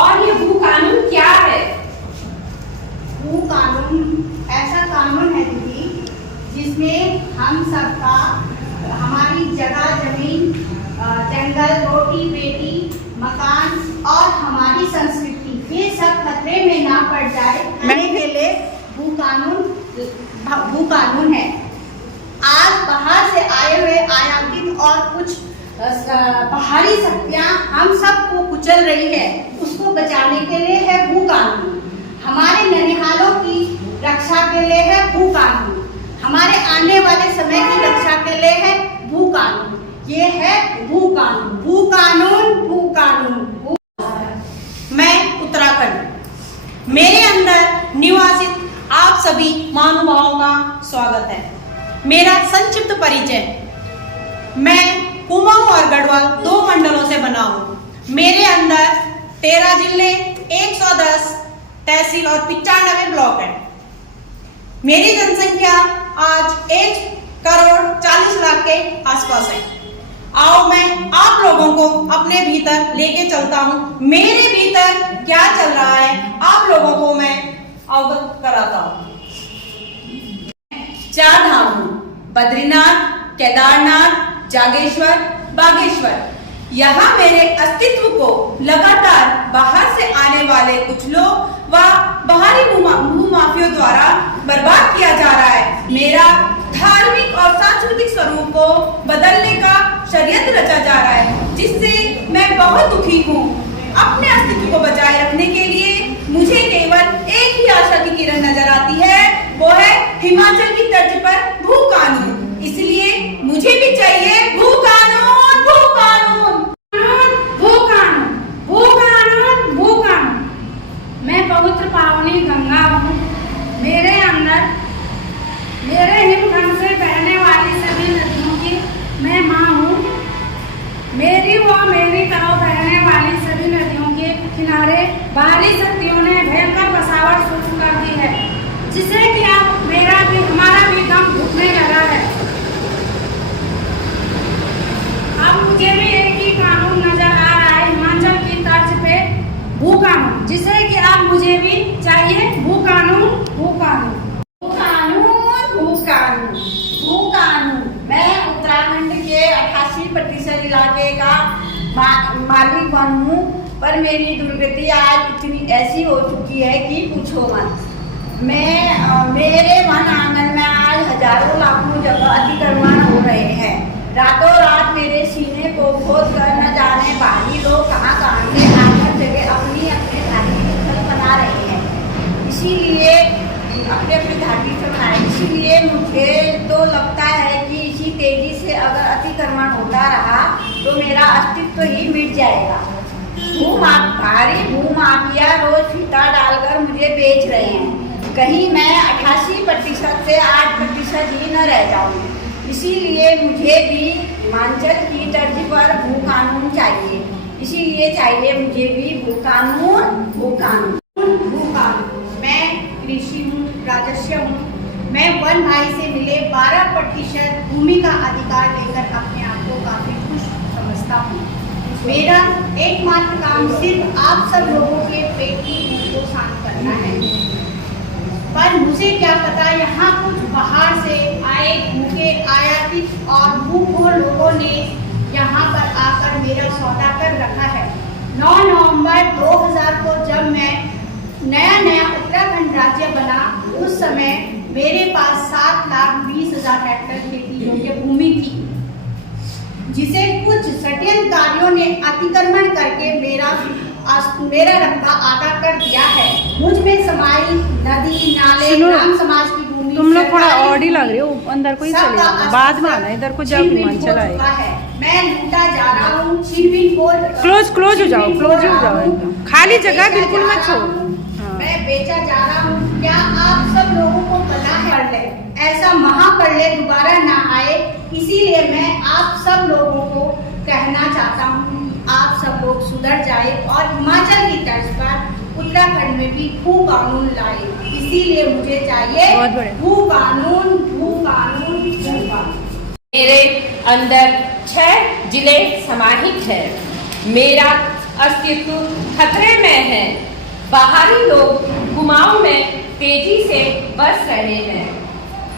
और ये भू कानून क्या है? भू कानून ऐसा कानून है दीदी जिसमें हम सबका हमारी जगह जमीन, जंगल, रोटी बेटी, मकान और हमारी संस्कृति ये सब खतरे में ना पड़ जाए रहने के लिए भू कानून है। आज बाहर से आए हुए आयातित और कुछ बाहरी शक्तियां हम सबको कुचल रही है, उसको बचाने के लिए है भू कानून। हमारे ननिहालों की रक्षा के लिए है भू कानून, हमारे आने वाले समय की रक्षा के लिए है भू कानून। ये है भू कानून, भू कानून, भू कानून। मैं उत्तराखंड, मेरे अंदर निवासित आप सभी महानुभावों का स्वागत है। मेरा संक्षिप्त परिचय, मैं कुमाऊं और गढ़वाल 2 मंडलों से बना हूँ। मेरे अंदर 13 जिले, 110 तहसील और 95 ब्लॉक है। मेरी जनसंख्या आज 1,40,00,000 के आसपास है। आओ मैं आप लोगों को अपने भीतर लेके चलता हूँ। मेरे भीतर क्या चल रहा है आप लोगों को मैं अवगत कराता हूँ। 4 धाम, बद्रीनाथ, केदारनाथ, जागेश्वर, बागेश्वर। यहाँ मेरे अस्तित्व को लगातार बाहर से आने वाले कुछ लोग व बाहरी भूमाफियों द्वारा बर्बाद किया जा रहा है। मेरा धार्मिक और सांस्कृतिक स्वरूप को बदलने का षड्यंत्र रचा जा रहा है, जिससे मैं बहुत दुखी हूँ। अपने अस्तित्व को बचाए रखने के लिए मुझे केवल एक ही आशा की किरण नजर आती है, वो है हिमाचल की तर्ज पर भू कानून। इसलिए मुझे भी चाहिए भू कानून, भू कानून, भू कानून, भू कानून, भू कानून। मैं पवित्र पावनी गंगा हूँ। मेरे अंदर मेरे हिमखंड से बहने वाली सभी नदियों की मैं माँ हूँ। मेरी व मेरी तरह बहने वाली सभी नदियों के किनारे बाहरी शक्तियों ने भयंकर बसावट शुरू कर दी है, जिससे कि अब हमारा भी दम घुटने लगा है। अब मुझे भी एक ही कानून नजर आ रहा है, हिमाचल की तर्ज पे भू कानून, जिसे कि अब मुझे भी चाहिए भू कानून, भू कानून, भू कानून, भू कानून, भू कानून। मैं उत्तराखंड के 88% इलाके का मालिक बनूं, पर मेरी दुर्गति आज इतनी ऐसी हो चुकी है कि पूछो मत। मेरे वन आंगन में आज हजारों लाखों जगह अतिक्रमण हो रहे हैं। रातों रात मेरे सीने को खोद कर न जाने बाहरी लोग कहाँ से आकर जगह अपने धार्मिक स्थल बना रहे हैं। इसीलिए इसीलिए मुझे तो लगता है कि इसी तेजी से अगर अतिक्रमण होता रहा तो मेरा अस्तित्व ही मिट जाएगा। भारी भूमाफिया रोज फीता डालकर मुझे बेच रहे हैं, कहीं मैं 88% से 8% ही न रह जाऊँ। इसीलिए मुझे भी हिमाचल की तर्ज पर भू कानून चाहिए। इसीलिए चाहिए मुझे भी भू कानून, भू कानून, भू कानून। मैं कृषि हूँ, राजस्व हूँ। मैं वन भाई से मिले 12% भूमि का अधिकार लेकर अपने आप को काफी खुश समझता हूँ। मेरा एकमात्र काम सिर्फ आप सब लोगों के पेट की भूख को शांत करना है, पर मुझे क्या पता यहाँ कुछ बाहर से आए भूखे आयातित और भूखोर लोगों ने यहाँ पर आकर मेरा सौदा कर रखा है। 9 नवंबर 2000 को जब मैं नया उत्तराखंड राज्य बना, उस समय मेरे पास 7,20,000 हेक्टेयर खेती योग्य भूमि थी, जिसे कुछ षड्यंत्रकारियों ने अतिक्रमण करके मेरा रकबा आधा कर दिया है। मुझ में समाई नदी, नाले, ग्राम समाज की भूमि। तुम लोग थोड़ा ऑड ही लग रहे हो, अंदर को ही चले जाओ, बाद में आना, इधर को जब हिमाचल आए। मैं लूटा जा रहा हूँ, छीन क्लोज हो जाओ एकदम, खाली जगह बिल्कुल मत छोड़ो। मैं बेचा जा रहा हूँ। क्या आप सब लोगों को पता है ऐसा महाप्रलय दोबारा ना आए? इसीलिए मैं आप सब लोगों को कहना चाहता हूँ, आप सब लोग सुधर जाए और हिमाचल की तर्ज पर उत्तराखंड में भी भू कानून लाए। इसीलिए मुझे चाहिए भू कानून, भू कानून, भू कानून। मेरे अंदर 6 जिले समाहित है। मेरा अस्तित्व खतरे में है। बाहरी लोग कुमाऊं में तेजी से बस रहे हैं,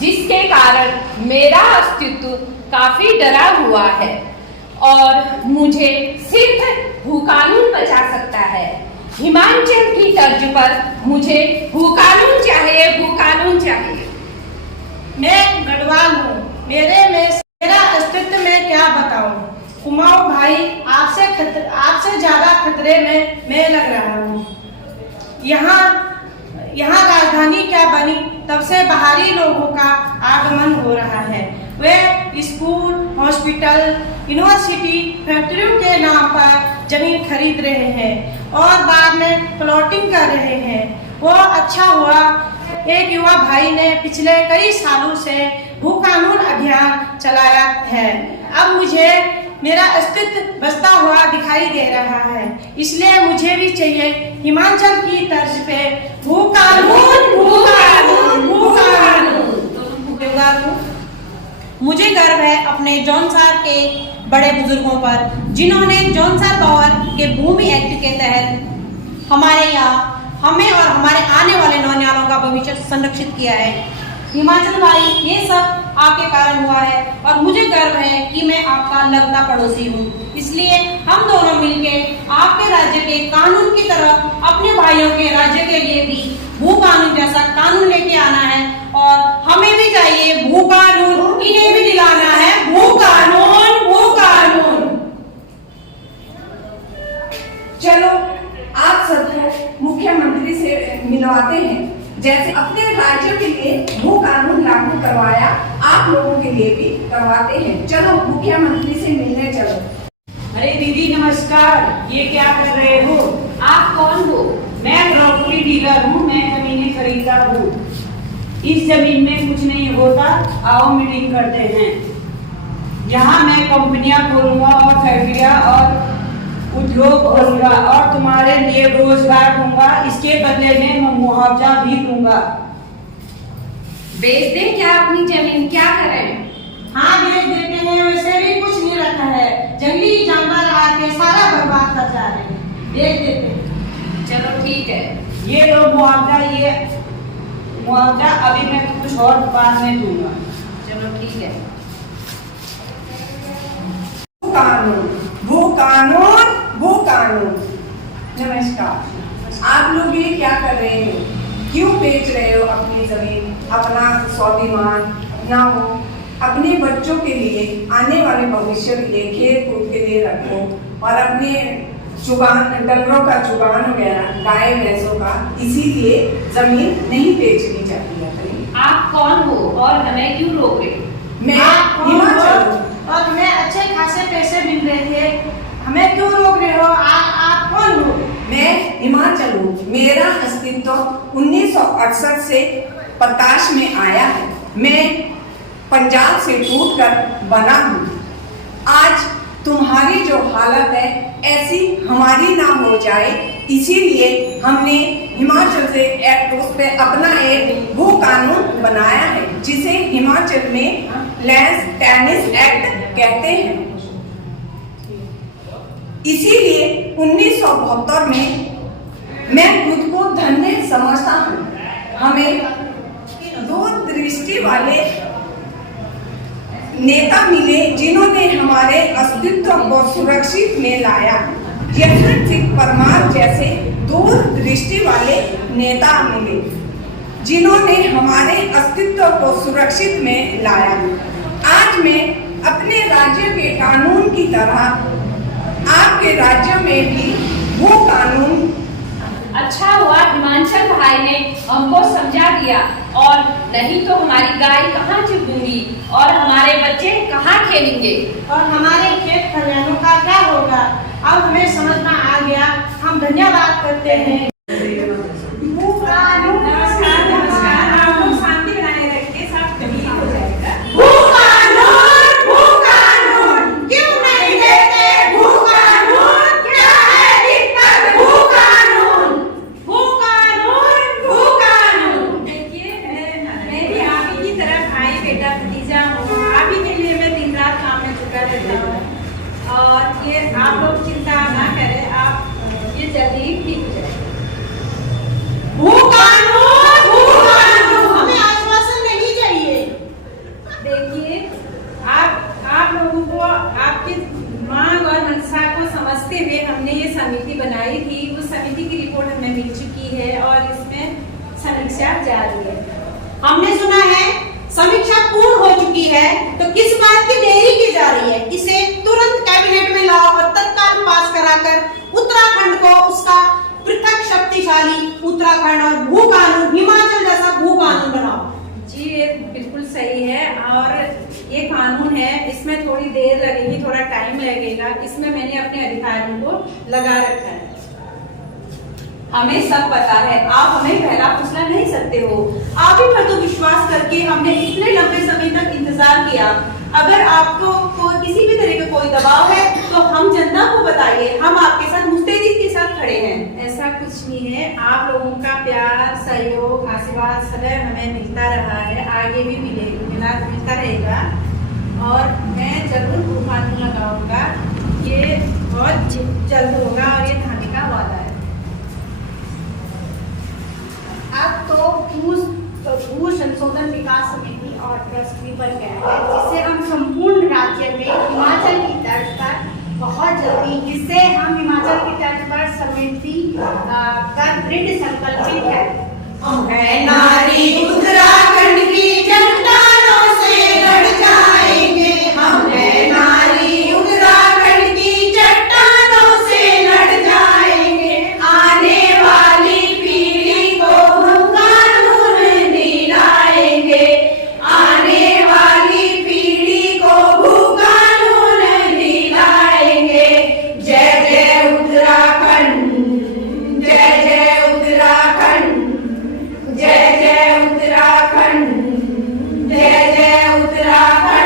जिसके कारण मेरा अस्तित्व काफी डरा हुआ है और मुझे सिर्फ भूकानून बचा सकता है। हिमाचल की तर्ज पर मुझे भूकानून चाहिए, भूकानून चाहिए। मैं गढ़वाल हूँ, मेरा अस्तित्व में क्या बताऊँ। कुमाऊं भाई आपसे ज्यादा खतरे में मैं लग रहा हूँ। यहाँ राजधानी क्या बनी, तब से बाहरी लोगों का आगमन हो रहा है। वे स्कूल, हॉस्पिटल, यूनिवर्सिटी, फैक्ट्रियों के नाम पर जमीन खरीद रहे हैं और बाद में प्लॉटिंग कर रहे हैं। वो अच्छा हुआ एक युवा भाई ने पिछले कई सालों से भूकानून अभियान चलाया है। अब मुझे मेरा अस्तित्व बचता हुआ दिखाई दे रहा है, इसलिए मुझे भी चाहिए हिमाचल की तर्ज पे भूकानून, भूकानून, भूकानून। मुझे गर्व है अपने जौनसार के बड़े बुजुर्गों पर, जिन्होंने जौनसार पावर के भूमि एक्ट के तहत हमारे यहाँ हमें और हमारे आने वाले नौजवानों का भविष्य संरक्षित किया है। हिमाचल भाई, ये सब आपके कारण हुआ है और मुझे गर्व है कि मैं आपका लगता पड़ोसी हूँ। इसलिए हम दोनों मिलके आपके राज्य के कानून की तरह अपने भाइयों के राज्य के लिए भी भू कानून जैसा कानून लेके आना है और हमें भी चाहिए भू कानून, इन्हें भी दिलाना है भू कानून, भू कानून। चलो आप सबको मुख्यमंत्री से मिलवाते हैं। जैसे अपने राज्य के लिए भू कानून लागू करवाया, आप लोगों के लिए भी करवाते हैं। चलो मुख्यमंत्री से मिलने चलो। अरे दीदी नमस्कार, ये क्या कर रहे हो? आप कौन हो? मैं प्रॉपर्टी डीलर हूँ, मैं जमीनें खरीदता हूँ। इस जमीन में कुछ नहीं होता, आओ मीटिंग करते हैं। यहाँ मैं कंपनियां खोलूंगा और फैक्ट्रियां और उद्योग खोलूंगा और तुम्हारे लिए रोजगार दूंगा। इसके बदले में मैं मुआवजा भी दूंगा। बेच दें क्या अपनी जमीन, क्या करें? हाँ बेच देते हैं, वैसे भी कुछ नहीं रखा है। जंगली जानवर आके सारा बर्बाद कर जा रहे हैं, बेच देते हैं। चलो ठीक है। ये लो मुआवजा, ये मुआवजा अभी मैं कुछ और बाद में दूंगा। चलो ठीक है। कानून, भू कानून, भू कानून। नमस्कार, आप लोग ये क्या कर रहे हो? क्यों बेच रहे हो अपनी जमीन? अपना स्वाभिमान अपना हो, अपने बच्चों के लिए, आने वाले भविष्य के लिए, खेल कूद के लिए रखो और अपने चुगान, डंगरों का चुगान वगैरह, गाय भैंसों का, इसीलिए जमीन नहीं बेचनी चाहिए अपनी। आप कौन हो और हमें क्यों रोक रहे हो? मैं हिमाचल हूँ और हमें अच्छे खासे पैसे मिल रहे थे, हमें क्यों रोक रहे हो? आप कौन हो? मैं हिमाचल हूँ। मेरा अस्तित्व 1968 से प्रकाश में आया है। मैं पंजाब से टूटकर बना हूँ। आज तुम्हारी जो हालत है ऐसी हमारी ना हो जाए, इसीलिए हमने हिमाचल से उस पे अपना एक भू कानून बनाया है, जिसे हिमाचल में लैंड टेनिस एक्ट कहते हैं। इसीलिए 1972 में मैं खुद को धन्य समझता हूँ। हमें दूरदृष्टि वाले नेता मिले, जिन्होंने हमारे अस्तित्व को सुरक्षित में लाया। यशवंत सिंह परमार जैसे दूरदृष्टि वाले नेता मिले, जिन्होंने हमारे अस्तित्व को सुरक्षित में लाया। आज मैं अपने राज्य के कानून की तरह आपके राज्य में भी वो कानून। अच्छा हुआ हिमाचल भाई ने हमको समझा दिया, और नहीं तो हमारी गाय कहाँ चुगूंगी और हमारे बच्चे कहाँ खेलेंगे और हमारे खेत खलिहानों का क्या होगा? अब हमें समझ में आ गया। हम धन्यवाद करते हैं। शांति बनाए रखिए, सब ठीक हो जाएगा। और ये आप लोग चिंता ना करें, आप ये जल्दी ही ठीक हो जाएगा। हमें आश्वासन नहीं चाहिए। देखिए, आप लोगों को आपकी मांग और मंशा को समझते हुए हमने ये समिति बनाई थी। उस समिति की रिपोर्ट हमें मिल चुकी है और इसमें समीक्षा जारी है। हमने सुना है समीक्षा पूर्ण हो चुकी है, तो किस बात की देरी की जा रही है? इसे तुरंत कैबिनेट में लाओ और तत्काल पास कराकर उत्तराखंड को उसका पृथक शक्तिशाली उत्तराखंड और भू कानून हिमाचल जैसा भू कानून बनाओ। जी, ये बिल्कुल सही है और ये कानून है, इसमें थोड़ी देर लगेगी, थोड़ा टाइम लगेगा। इसमें मैंने अपने अधिकारियों को लगा रखा है। हमें सब पता है, आप हमें पहला फैसला नहीं सकते हो। आप ही पर तो विश्वास करके हमने इतने लंबे समय तक इंतजार किया। अगर आपको किसी भी तरह का कोई दबाव है तो हम जनता को बताइए, हम आपके साथ मुस्तैदी के साथ खड़े हैं। ऐसा कुछ नहीं है, आप लोगों का प्यार, सहयोग, आशीर्वाद सदैव हमें मिलता रहा है, आगे भी मिलता रहेगा और मैं जरूर भू कानून लगाऊंगा। ये बहुत जल्द होगा और ये थाने का वादा है। अब तो भू संशोधन विकास समिति और ट्रस्ट भी बन गया है, जिससे हम संपूर्ण राज्य में हिमाचल की तर्ज पर बहुत जल्दी, जिससे हम हिमाचल की तर्ज पर समिति का दृढ़ संकल्पित है। हम है नारी उत्तराखंड